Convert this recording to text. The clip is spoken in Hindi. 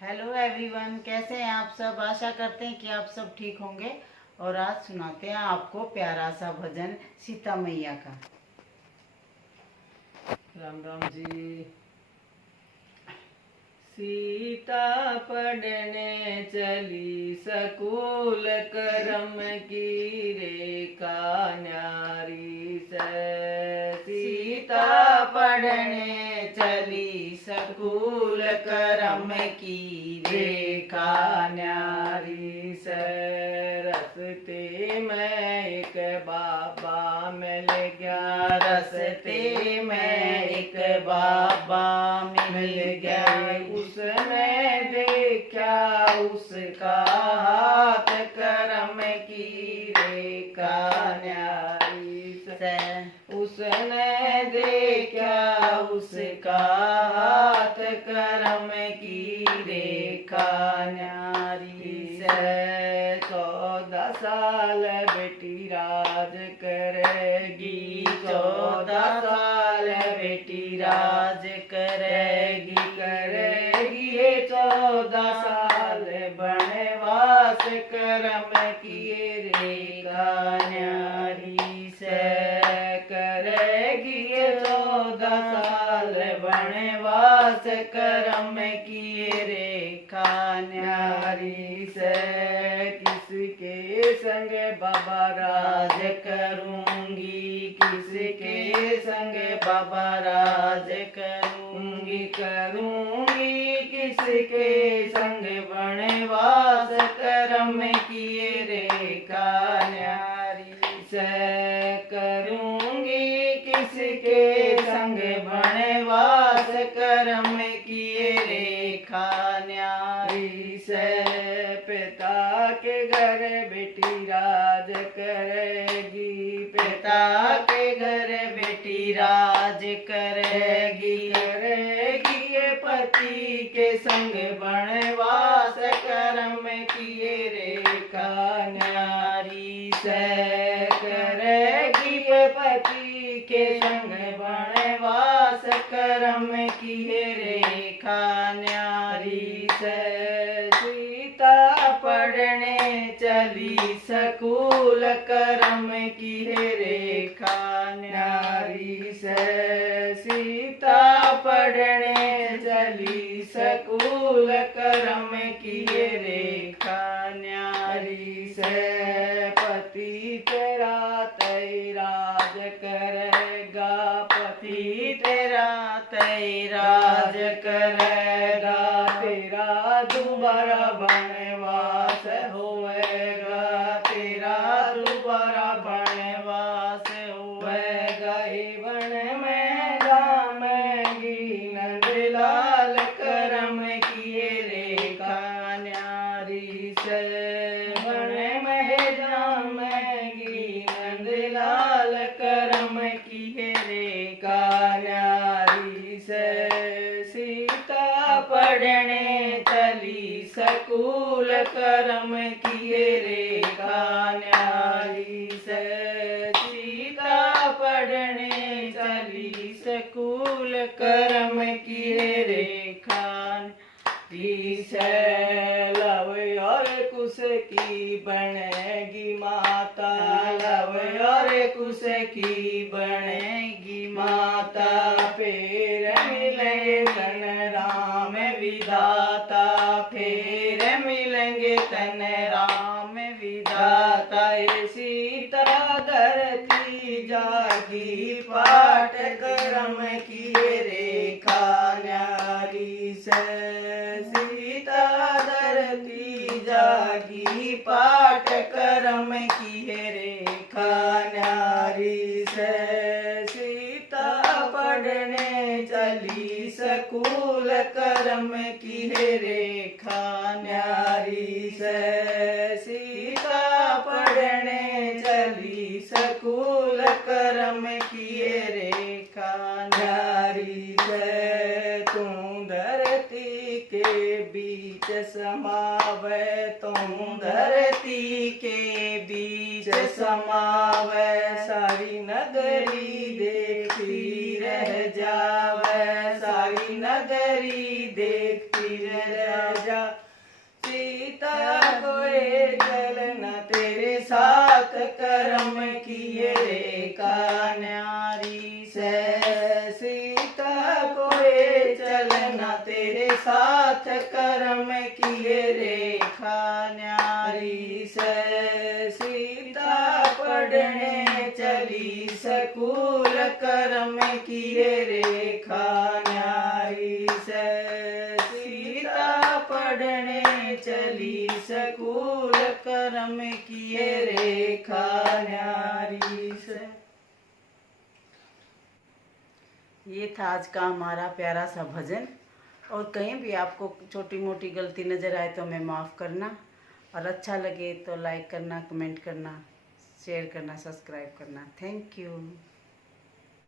हेलो एवरीवन, कैसे हैं आप सब। आशा करते हैं कि आप सब ठीक होंगे। और आज सुनाते हैं आपको प्यारा सा भजन सीता मैया का। राम राम जी। सीता पढ़ने चली सकूल करम की रेखा न्यारी से। सीता पढ़ने चली सकूल करम की रेखा न्यारी से। रस्ते में एक बाबा मिल गया, रस्ते में एक बाबा मिल गया। उसने देखा उसका हाथ करम की रेखा न्यारी से। उसने देखा उसका हाथ करम की रेखा न्यारी से। 14 साल बेटी राज करेगी, 14 साल बेटी राज करेगी। 14 साल बनवास करम की रेखा न्यारी से। करेगी 14 साल बनवास करम की रेखा न्यारी से। किसके संग बाबा राज करूंगी, किसके संग बाबा राज करूंगी, किसके संग बनवास करम की रेखा न्यारी से। करूंगी किसके संग बनवास करम की रेखा न्यारी से। पिता के घर बेटी राज करेगी, पिता के घर बेटी राज करेगी। पति के संग बनवास करम किए रेखा न्यारी से। करेगी पति के संग बनवास करम किए रेखा न्यारी से। सीता पढ़ने चली सकूल करम किए रेखा न्यारी से। सीता पढ़ने चली सकूल करम किए रेखा न्यारी से। पति तेरा तैराज करेगा, पति तेरा तैराज करेगा। तेरा दोबारा बनवास होएगा, तेरा दोबारा बनवास होएगा। वन में जामेगी नंदलाल करम किए रेखा न्यारी से। वन में जामेगी नंदलाल करम किए रेखा न्यारी से। सीता पढ़ने चली सकूल करम किए रेखा न्यारी से। सीता पढ़ने चली सकूल करम किए रेखा न्यारी से। लव और कुश की बनेगी माता, लव और कुश की बनेगी माता। फिर मिलेंगे तन राम विधाता, फिर मिलेंगे तन राम विधाता। सीता धरती जागी पाठ करम किए रेखा न्यारी से। सीता धरती जागी पाठ करम किए रेखा न्यारी से। सीता पढ़ने चली सकूल करम किए रेखा न्यारी से। सीता पढ़ने चली सकूल करम किए रेखा न्यारी से। तू धरती के बीच समावे, तुम धरती के बीच समावे। सारी नगरी देखती रह जावे, सारी नगरी नगरी देखती रह जा। सीता कोई चलना तेरे साथ कर्म किए रेखा न्यारी से। सीता कोई चलना तेरे साथ कर्म किए रेखा न्यारी से। सीता पढ़ने चली स्कूल कर्म किए रेखा न्यारी से। सीता पढ़ने चली स्कूल कर्म किए रेखा न्यारी से। ये था आज का हमारा प्यारा सा भजन। और कहीं भी आपको छोटी मोटी गलती नज़र आए तो हमें माफ़ करना, और अच्छा लगे तो लाइक करना, कमेंट करना, शेयर करना, सब्सक्राइब करना। Thank you.